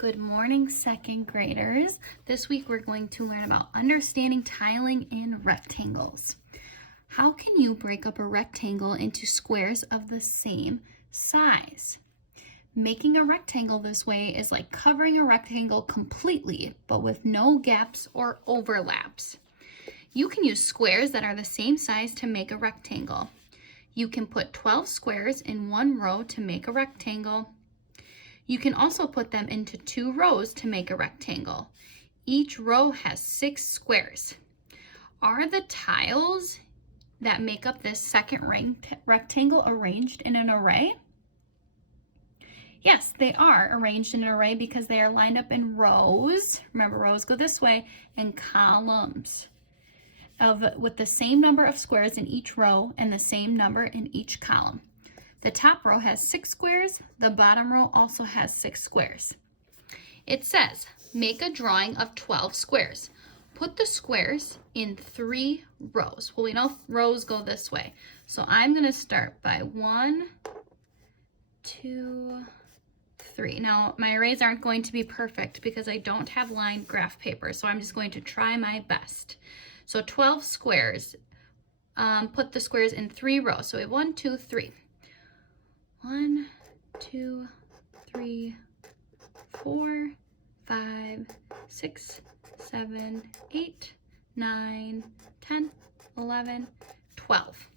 Good morning, second graders. This week we're going to learn about understanding tiling in rectangles. How can you break up a rectangle into squares of the same size? Making a rectangle this way is like covering a rectangle completely, but with no gaps or overlaps. You can use squares that are the same size to make a rectangle. You can put 12 squares in one row to make a rectangle. You can also put them into 2 rows to make a rectangle. Each row has 6 squares. Are the tiles that make up this second rectangle arranged in an array? Yes, they are arranged in an array because they are lined up in rows. Remember, rows go this way, and columns with the same number of squares in each row and the same number in each column. The top row has 6 squares. The bottom row also has 6 squares. It says, make a drawing of 12 squares. Put the squares in 3 rows. Well, we know rows go this way. So I'm going to start by 1, 2, 3. Now, my arrays aren't going to be perfect because I don't have lined graph paper. So I'm just going to try my best. So 12 squares. Put the squares in 3 rows. So we have 1, 2, 3. 1, 2, 3, 4, 5, 6, 7, 8, 9, 10, 11, 12.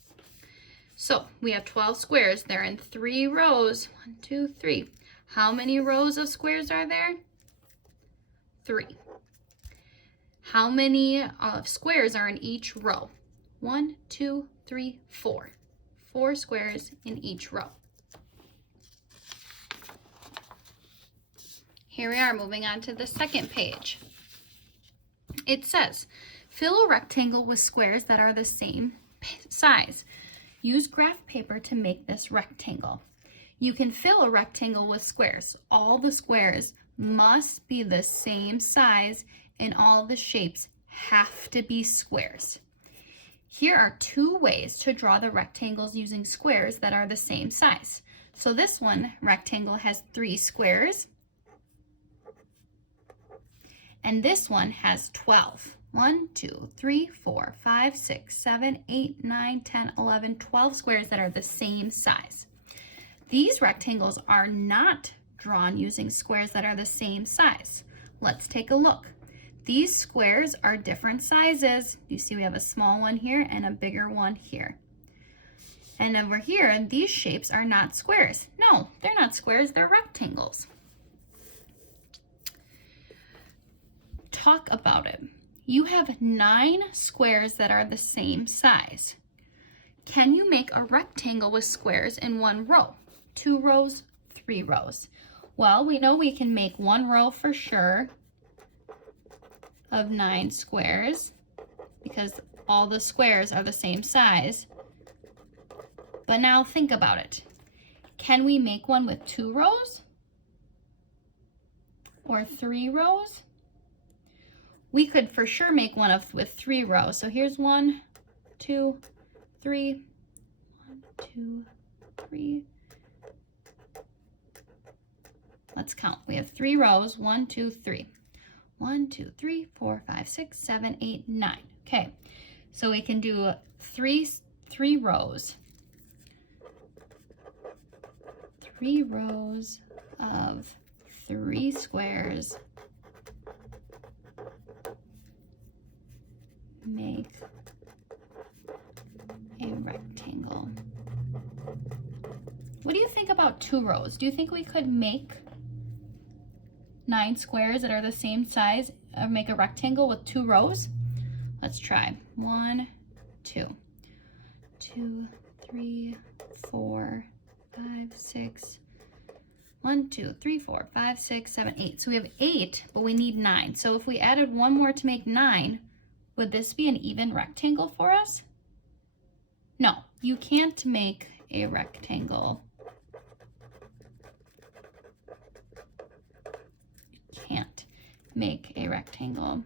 So we have 12 squares. They're in 3 rows. 1, 2, 3. How many rows of squares are there? 3. How many squares are in each row? 1, 2, 3, 4. 4 squares in each row. Here we are, moving on to the second page. It says, fill a rectangle with squares that are the same size. Use graph paper to make this rectangle. You can fill a rectangle with squares. All the squares must be the same size and all the shapes have to be squares. Here are 2 ways to draw the rectangles using squares that are the same size. So this one, rectangle, has 3 squares. And this one has 12. 1, 2, 3, 4, 5, 6, 7, 8, 9, 10, 11, 12 squares that are the same size. These rectangles are not drawn using squares that are the same size. Let's take a look. These squares are different sizes. You see we have a small one here and a bigger one here. And over here, these shapes are not squares. No, they're not squares, they're rectangles. Talk about it. You have 9 squares that are the same size. Can you make a rectangle with squares in 1 row? 2 rows, 3 rows. Well, we know we can make 1 row for sure of 9 squares because all the squares are the same size. But now think about it. Can we make one with 2 rows? Or 3 rows? We could for sure make one with 3 rows. So here's 1, 2, 3, 1, 2, 3. Let's count. We have 3 rows, 1, 2, 3. 1, 2, 3, 4, 5, 6, 7, 8, 9. Okay, so we can do 3 rows. 3 rows of 3 squares make a rectangle. What do you think about 2 rows? Do you think we could make 9 squares that are the same size or make a rectangle with 2 rows? Let's try. 1, 2, 2, 3, 4, 5, 6. 1, 2, 3, 4, 5, 6, 7, 8. So we have 8, but we need 9. So if we added 1 more to make 9, would this be an even rectangle for us? No, you can't make a rectangle. You can't make a rectangle